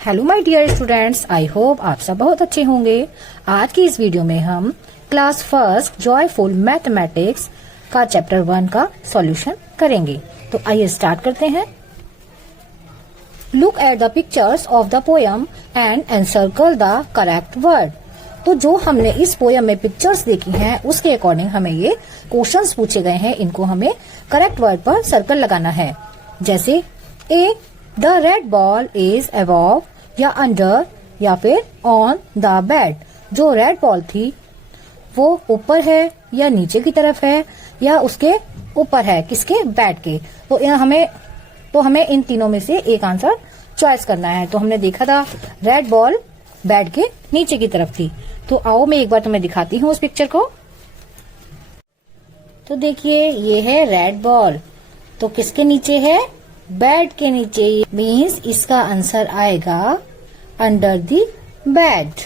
Hello my dear students, I hope आप सब बहुत अच्छे होंगे। आज की इस वीडियो में हम क्लास फर्स्ट जॉयफुल मैथमेटिक्स का चैप्टर 1 का सॉल्यूशन करेंगे। तो आइए स्टार्ट करते हैं। Look at the pictures of the poem and encircle the correct word. तो जो हमने इस पोयम में पिक्चर्स देखी हैं उसके अकॉर्डिंग हमें ये क्वेश्चंस पूछे गए हैं, इनको हमें करेक्ट वर्ड पर सर्कल लगाना है। जैसे A, the red ball is above या अंडर या फिर ऑन द बेड। जो रेड बॉल थी वो ऊपर है या नीचे की तरफ है या उसके ऊपर है, किसके, बेड के। तो हमें इन तीनों में से एक आंसर चॉइस करना है। तो हमने देखा था रेड बॉल बेड के नीचे की तरफ थी। तो आओ मैं एक बार तुम्हें दिखाती हूँ उस पिक्चर को। तो देखिए ये है रेड बॉल, तो किसके नीचे है, बेड के नीचे। मीन्स इसका आंसर आएगा under the bed.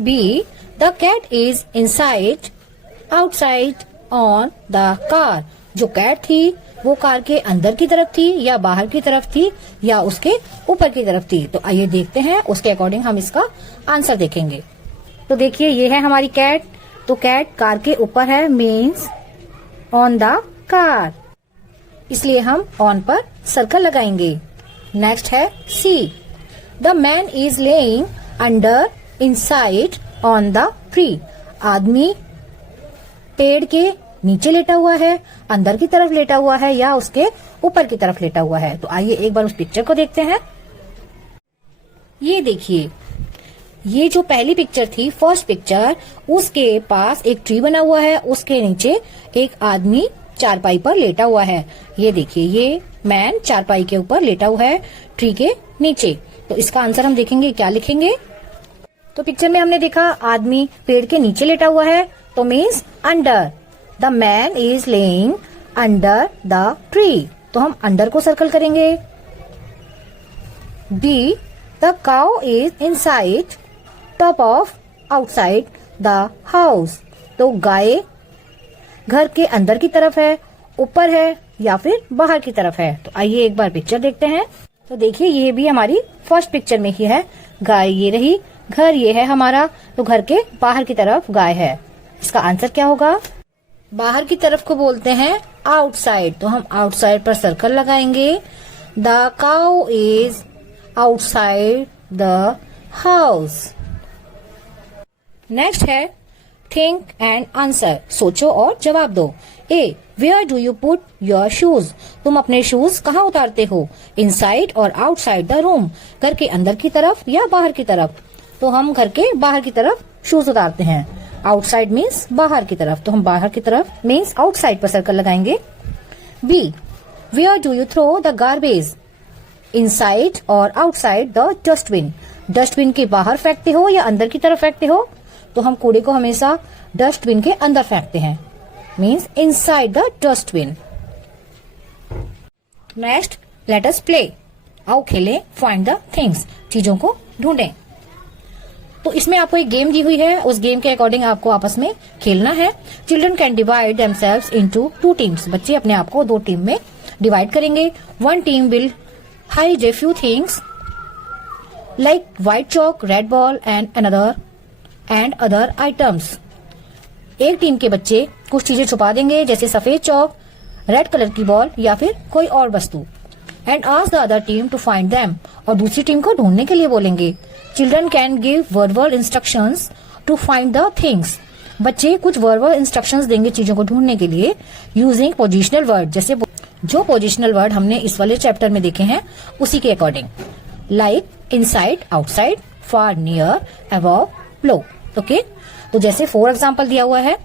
B, the cat is inside outside on the car. जो कैट थी वो कार के अंदर की तरफ थी या बाहर की तरफ थी या उसके ऊपर की तरफ थी। तो आइए देखते हैं, उसके अकॉर्डिंग हम इसका आंसर देखेंगे। तो देखिए ये है हमारी कैट, तो कैट कार के ऊपर है, मीन्स ऑन द कार, इसलिए हम ऑन पर सर्कल लगाएंगे। नेक्स्ट है C, the man is laying under inside on the tree. आदमी पेड़ के नीचे लेटा हुआ है, अंदर की तरफ लेटा हुआ है या उसके ऊपर की तरफ लेटा हुआ है। तो आइए एक बार उस पिक्चर को देखते हैं। ये देखिए, ये जो पहली पिक्चर थी, फर्स्ट पिक्चर, उसके पास एक ट्री बना हुआ है, उसके नीचे एक आदमी चारपाई पर लेटा हुआ है। ये देखिए ये मैन चारपाई के ऊपर लेटा हुआ है ट्री के नीचे। तो इसका आंसर हम देखेंगे, क्या लिखेंगे। तो पिक्चर में हमने देखा आदमी पेड़ के नीचे लेटा हुआ है, तो means under. The man is laying under the tree, तो हम अंडर को सर्कल करेंगे। B, the cow is inside top of outside the house. तो गाय घर के अंदर की तरफ है, ऊपर है या फिर बाहर की तरफ है। तो आइए एक बार पिक्चर देखते हैं। तो देखिए ये भी हमारी फर्स्ट पिक्चर में ही है, गाय ये रही, घर ये है हमारा, तो घर के बाहर की तरफ गाय है। इसका आंसर क्या होगा। बाहर की तरफ को बोलते हैं आउटसाइड, तो हम आउटसाइड पर सर्कल लगाएंगे। The cow is outside the house. Next है थिंक एंड आंसर, सोचो और जवाब दो। A, where do you put your shoes. तुम अपने शूज कहाँ उतारते हो, इनसाइड और आउटसाइड द रूम। घर के अंदर की तरफ या बाहर की तरफ। तो हम घर के बाहर की तरफ शूज उतारते हैं। आउटसाइड मीन्स बाहर की तरफ, तो हम बाहर की तरफ मीन्स आउटसाइड पर सर्कल लगाएंगे। B, where do you throw the garbage, inside और आउटसाइड द डस्टबिन। डस्टबिन के बाहर फेंकते हो या अंदर की तरफ फेंकते हो। तो हम कूड़े को हमेशा डस्टबिन के अंदर फेंकते हैं, means inside the dustbin. Next, let us play. आओ खेलें, फाइंड द थिंग्स, चीजों को ढूंढें। तो इसमें आपको एक गेम दी हुई है, उस गेम के अकॉर्डिंग आपको आपस में खेलना है। Children can divide themselves into 2 teams. बच्चे अपने आप को 2 टीम में डिवाइड करेंगे। One team will hide a few things like white chalk, red ball and other items. एक टीम के बच्चे कुछ चीजें छुपा देंगे, जैसे सफेद चौक, रेड कलर की बॉल या फिर कोई और वस्तु। And ask the other team to find them, और दूसरी टीम को ढूंढने के लिए बोलेंगे। Children can give verbal instructions to find the things. बच्चे कुछ वर्बल इंस्ट्रक्शंस देंगे चीजों को ढूंढने के लिए, यूजिंग पोजिशनल वर्ड, जैसे जो पोजिशनल वर्ड हमने इस वाले चैप्टर में देखे हैं उसी के अकॉर्डिंग, लाइक इनसाइड, आउटसाइड, फार, नियर, अबव, बिलो। ओके, तो जैसे फॉर एग्जाम्पल दिया हुआ है।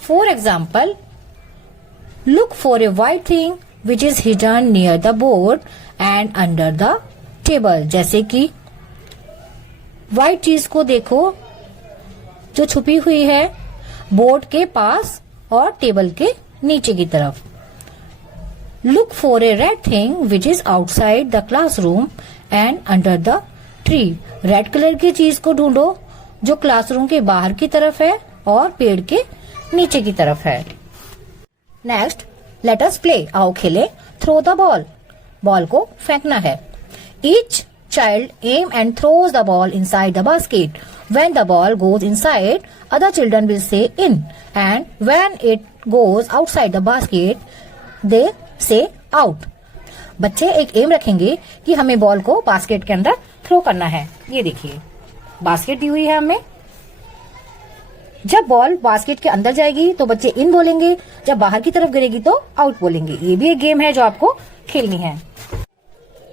For example, look for a white thing which is hidden near the board and under the table. जैसे कि व्हाइट चीज को देखो जो छुपी हुई है बोर्ड के पास और टेबल के नीचे की तरफ। Look for a red thing which is outside the classroom and under the tree. Red colour की चीज को ढूंढो जो क्लासरूम के बाहर की तरफ है और पेड़ के नीचे की तरफ है। Next, let us play. आओ खेले। थ्रो द बॉल, बॉल को फेंकना है। Each child aim and throws the ball inside the basket. When the ball goes inside, other children will say in, and when it goes outside the basket, they say out. बच्चे एक M रखेंगे कि हमें ball को basket के अंदर throw करना है। ये देखिए बास्केट दी हुई है हमें। जब बॉल बास्केट के अंदर जाएगी तो बच्चे इन बोलेंगे, जब बाहर की तरफ गिरेगी तो आउट बोलेंगे। ये भी एक गेम है जो आपको खेलनी है।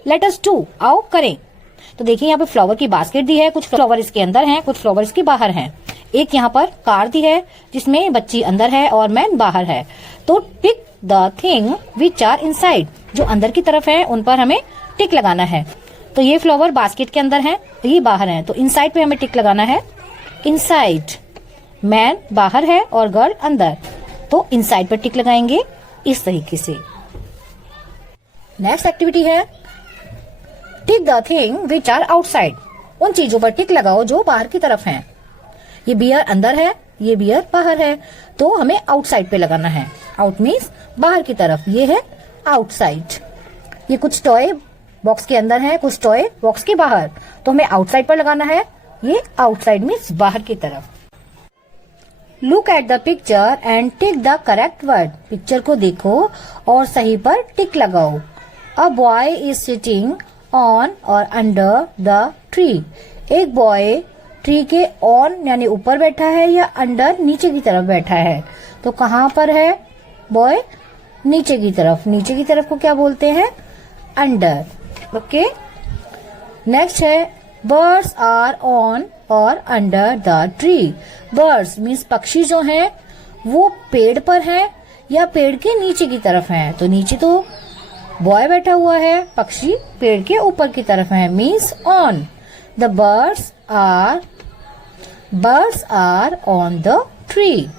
लेट अस डू, आओ करें। तो देखिए यहाँ पे फ्लावर की बास्केट दी है, कुछ फ्लावर इसके अंदर हैं, कुछ फ्लावर इसके बाहर हैं। एक यहाँ पर कार दी है जिसमें बच्ची अंदर है और मैन बाहर है। तो tick the thing which are inside, जो अंदर की तरफ है उन पर हमें टिक लगाना है। तो ये फ्लावर बास्केट के अंदर है, ये बाहर है, तो इनसाइड पे हमें टिक लगाना है। इनसाइड, मैन बाहर है और गर्ल अंदर, तो इनसाइड पर टिक लगाएंगे इस तरीके से। नेक्स्ट एक्टिविटी है tick the thing which are outside. उन चीजों पर टिक लगाओ जो बाहर की तरफ हैं। ये बियर अंदर है, ये बियर बाहर है, तो हमें आउटसाइड पे लगाना है। आउट मीन्स बाहर की तरफ, ये है आउटसाइड। ये कुछ टॉय बॉक्स के अंदर है, कुछ टॉय बॉक्स के बाहर, तो हमें आउटसाइड पर लगाना है। ये आउटसाइड मीन्स बाहर की तरफ। Look at the picture and tick the correct word. Picture को देखो और सही पर टिक लगाओ। A boy is sitting on और अंडर द ट्री। एक बॉय ट्री के ऑन यानी ऊपर बैठा है या अंडर नीचे की तरफ बैठा है। तो कहाँ पर है बॉय? नीचे की तरफ। नीचे की तरफ को क्या बोलते हैं? अंडर। ओके। नेक्स्ट है बर्ड्स आर ऑन और under the tree. Birds means पक्षी जो हैं वो पेड़ पर हैं या पेड़ के नीचे की तरफ हैं। तो नीचे तो बॉय बैठा हुआ है, पक्षी पेड़ के ऊपर की तरफ है, means on. The birds are on the tree.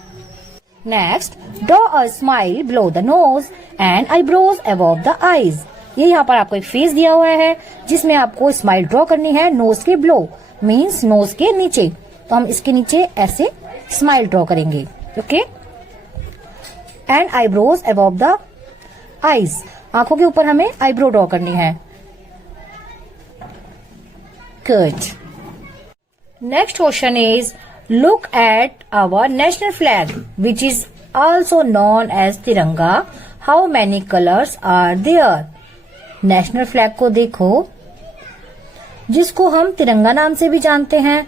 Next, draw a smile below the nose and eyebrows above the eyes. ये यहाँ पर आपको एक फेस दिया हुआ है जिसमें आपको स्माइल ड्रॉ करनी है नोज के बिलो, मीन्स नोज के नीचे। तो हम इसके नीचे ऐसे स्माइल ड्रॉ करेंगे। Okay. And eyebrows above the eyes, आंखों के ऊपर हमें आईब्रो ड्रॉ करनी है। Good. Next question is look at our national flag which is also known as Tiranga. How many colors are there? National flag को देखो जिसको हम तिरंगा नाम से भी जानते हैं।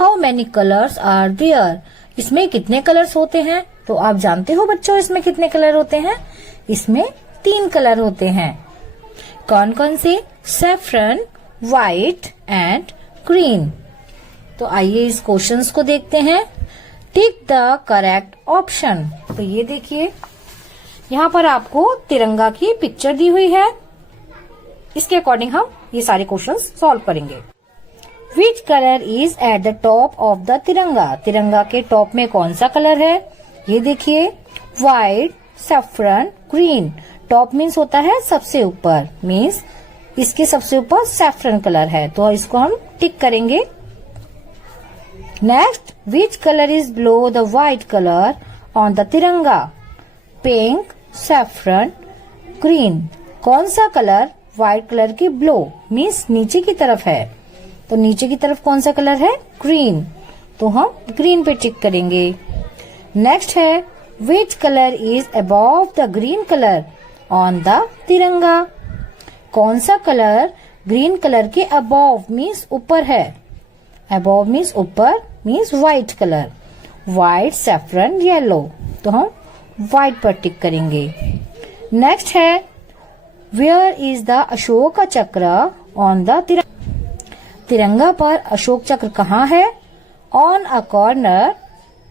How many colors are there? इसमें कितने कलर्स होते हैं? तो आप जानते हो बच्चों इसमें कितने कलर होते हैं? इसमें 3 कलर होते हैं। कौन कौन से? Saffron, white and green. तो आइए इस क्वेश्चंस को देखते हैं। Tick the correct option. तो ये देखिए यहाँ पर आपको तिरंगा की पिक्चर दी हुई है, इसके अकॉर्डिंग हम ये सारे क्वेश्चंस सॉल्व करेंगे। विच colour is at the top of the तिरंगा? तिरंगा के टॉप में कौन सा कलर है? ये देखिए white, saffron, green. Top means होता है सबसे ऊपर, मीन्स इसके सबसे ऊपर सैफरन कलर है, तो इसको हम टिक करेंगे। Next, which colour is below the white colour on the Tiranga? Pink, saffron, green. कौन सा कलर व्हाइट कलर के बिलो मीन्स नीचे की तरफ है? तो नीचे की तरफ कौन सा कलर है? ग्रीन, तो हम ग्रीन पे टिक करेंगे। नेक्स्ट है विच colour is above the green colour on the तिरंगा? कौन सा कलर ग्रीन कलर के अबव मीन्स ऊपर है? अबव मीन्स ऊपर, means white colour. White, saffron, yellow, तो हम व्हाइट पर टिक करेंगे। नेक्स्ट है वेयर इज द अशोक चक्र ऑन द तिरंगा पर अशोक चक्र कहाँ है? On a corner,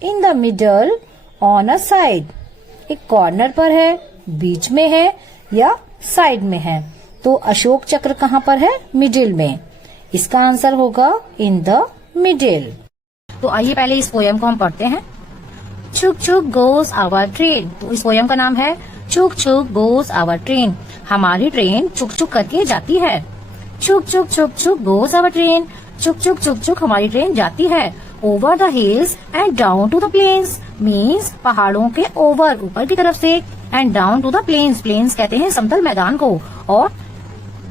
in the middle, on a side. एक कॉर्नर पर है, बीच में है या साइड में है, तो अशोक चक्र कहाँ पर है? मिडिल में। इसका आंसर होगा इन द मिडिल। तो आइए पहले इस पोयम को हम पढ़ते हैं। चुक चुक गोज आवर ट्रेन। तो इस पोयम का नाम है चुक चुक गोज आवर ट्रेन। हमारी ट्रेन चुक चुक करके जाती है। चुक चुक चुक चुक गोज आवर ट्रेन। चुक चुक चुक चुक हमारी ट्रेन जाती है। Over the hills and down to the plains, means पहाड़ों के ओवर ऊपर की तरफ से, and down to the plains, plains कहते हैं समतल मैदान को,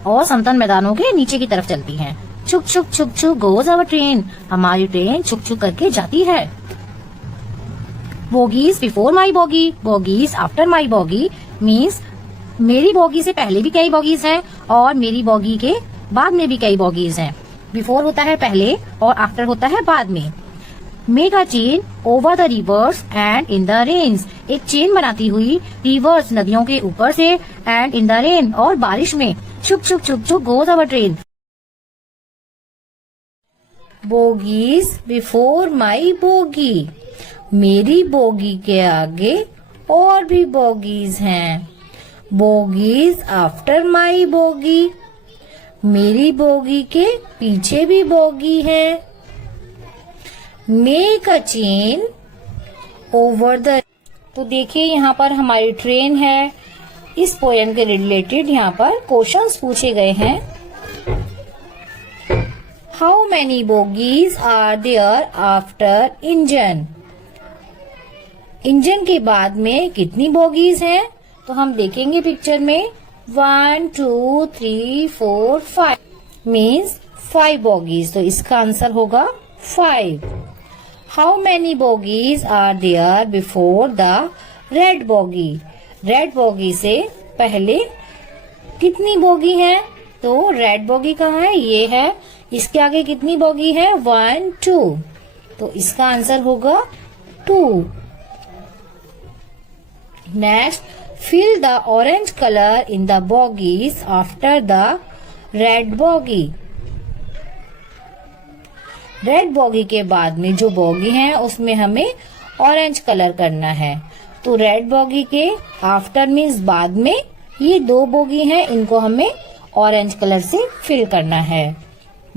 और समतल मैदानों के नीचे की तरफ चलती हैं। छुक छुक छुक छुक गोज आवर ट्रेन, हमारी ट्रेन छुक छुक करके जाती है। बोगीज बिफोर माई बॉगी, बोगीज आफ्टर माई बॉगी मीन्स मेरी बॉगी से पहले भी कई बॉगीज हैं और मेरी बॉगी के बाद में भी कई बॉगीज हैं। बिफोर होता है पहले और आफ्टर होता है बाद में। Make a chain over the rivers and in the rains, एक चेन बनाती हुई रिवर्स नदियों के ऊपर से एंड इन द रेन और बारिश में। छुक छुक छुक छुक goes our train. Bogies before my bogie, मेरी बोगी के आगे और भी बोगीज हैं। बोगीज आफ्टर माई बोगी, मेरी बोगी के पीछे भी बोगी है। Make a chain over the, तो देखिए यहाँ पर हमारी ट्रेन है। इस पोएम के रिलेटेड यहाँ पर क्वेश्चंस पूछे गए हैं। How many bogies are there after engine, engine के बाद में कितनी बोगीज हैं? तो हम देखेंगे पिक्चर में 1 2 3 4 5 मीन्स 5 बोगीज, तो इसका आंसर होगा 5। How many bogies are there before the red bogie, red bogie से पहले कितनी बोगी है? तो रेड बोगी कहाँ है? ये है। इसके आगे कितनी बोगी है? 1 2, तो इसका आंसर होगा 2। Next, fill the orange color in the bogies after the red bogie, red bogie के बाद में जो बोगी है उसमें हमें ऑरेंज कलर करना है। तो रेड बोगी के आफ्टर मीन्स बाद में ये 2 बोगी हैं, इनको हमें ऑरेंज कलर से फिल करना है।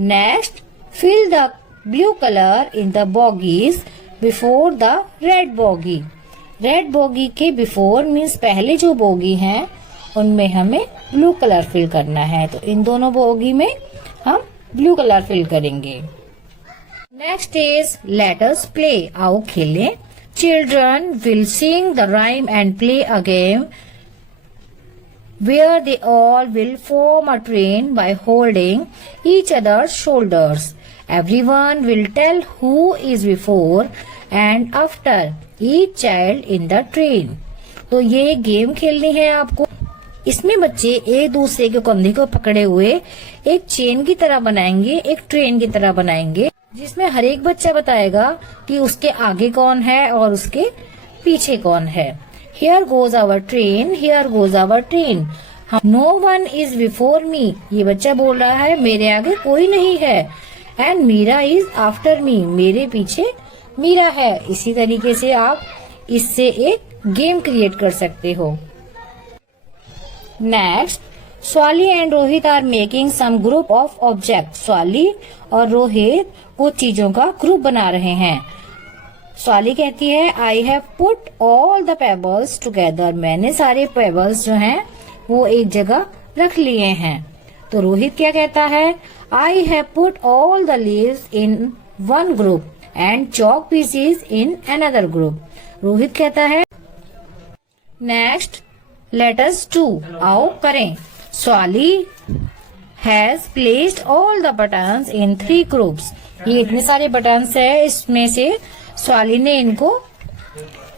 Next, fill the blue colour in the bogies before the red bogie, red bogie के बिफोर मीन्स पहले जो बोगी हैं उनमें हमें ब्लू कलर फिल करना है। तो इन दोनों बोगी में हम ब्लू कलर फिल करेंगे। Next is let us play, आओ खेलें। Children will sing the rhyme and play a game where they all will form a train by holding each other's shoulders. Everyone will tell who is before and after each child in the train. तो ये game खेलनी है आपको। इसमें बच्चे एक दूसरे के कंधे को पकड़े हुए एक चेन की तरह बनाएंगे, एक ट्रेन की तरह बनाएंगे, जिसमें हर एक बच्चा बताएगा कि उसके आगे कौन है और उसके पीछे कौन है। Here goes our train, here goes our train. No one is before me. ये बच्चा बोल रहा है मेरे आगे कोई नहीं है। And Meera is after me. मेरे पीछे मीरा है। इसी तरीके से आप इससे एक गेम क्रिएट कर सकते हो। Next, Swali and Rohit are making some group of object. Swali और रोहित कुछ चीजों का ग्रुप बना रहे हैं। स्वाली कहती है I have put all the pebbles together, मैंने सारे पेबल्स जो हैं वो एक जगह रख लिए हैं। तो रोहित क्या कहता है I have put all the leaves in one group and chalk pieces in another group. Rohit कहता है नेक्स्ट लेट अस डू, आओ करें। Swally has placed all the buttons in 3 groups, ये इतने सारे बटन्स है, इसमें से स्वाली ने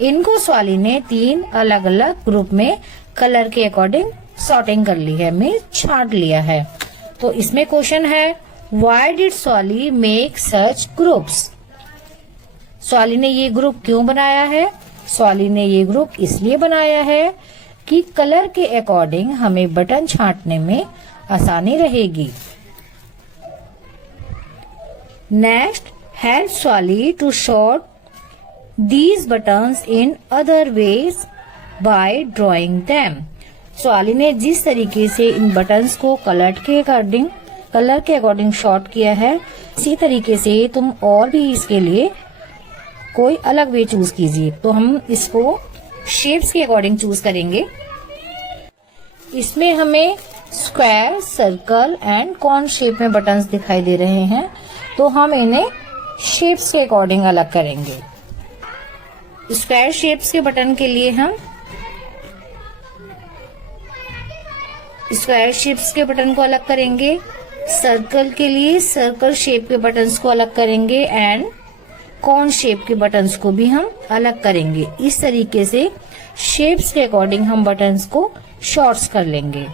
इनको स्वाली ने 3 अलग अलग ग्रुप में कलर के अकॉर्डिंग सॉर्टिंग कर ली है, में छांट लिया है। तो इसमें क्वेश्चन है why did Swally make such groups, Swally ने ये ग्रुप क्यों बनाया है? स्वाली ने ये ग्रुप इसलिए बनाया है कि कलर के अकॉर्डिंग हमें बटन छांटने में आसानी रहेगी। Next, help Swali to sort these buttons in other ways by drawing them. Swali ने जिस तरीके से इन बटन्स को कलर के अकॉर्डिंग शॉर्ट किया है, इसी तरीके से तुम और भी इसके लिए कोई अलग वे चूज कीजिए। तो हम इसको शेप्स के अकॉर्डिंग चूज करेंगे। इसमें हमें square, circle and corn shape में बटन्स दिखाई दे रहे हैं, तो हम इन्हें शेप्स के अकॉर्डिंग अलग करेंगे। स्क्वायर शेप्स के बटन के लिए हम स्क्वायर शेप्स के बटन को अलग करेंगे, सर्कल के लिए सर्कल शेप के बटन्स को अलग करेंगे एंड कॉर्न शेप के बटन्स को भी हम अलग करेंगे। इस तरीके से शेप्स के अकॉर्डिंग हम बटन्स को शॉर्ट्स कर लेंगे।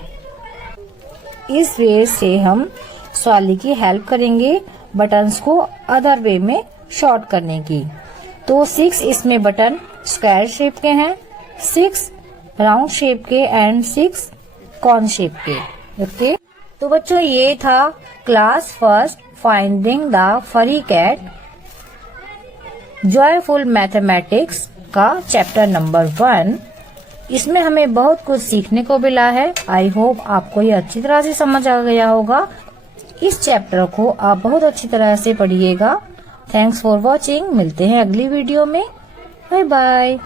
इस वे से हम स्वाली की हेल्प करेंगे बटन्स को अदर वे में शॉर्ट करने की। तो 6 इसमें बटन स्क्वायर शेप के हैं, 6 राउंड शेप के एंड 6 कॉर्न शेप के। ओके, तो बच्चों ये था क्लास फर्स्ट फाइंडिंग द फरी कैट जॉयफुल मैथमेटिक्स का चैप्टर नंबर 1। इसमें हमें बहुत कुछ सीखने को मिला है। आई होप आपको ये अच्छी तरह से समझ आ गया होगा। इस चैप्टर को आप बहुत अच्छी तरह से पढ़िएगा। Thanks for watching. मिलते हैं अगली वीडियो में। Bye bye.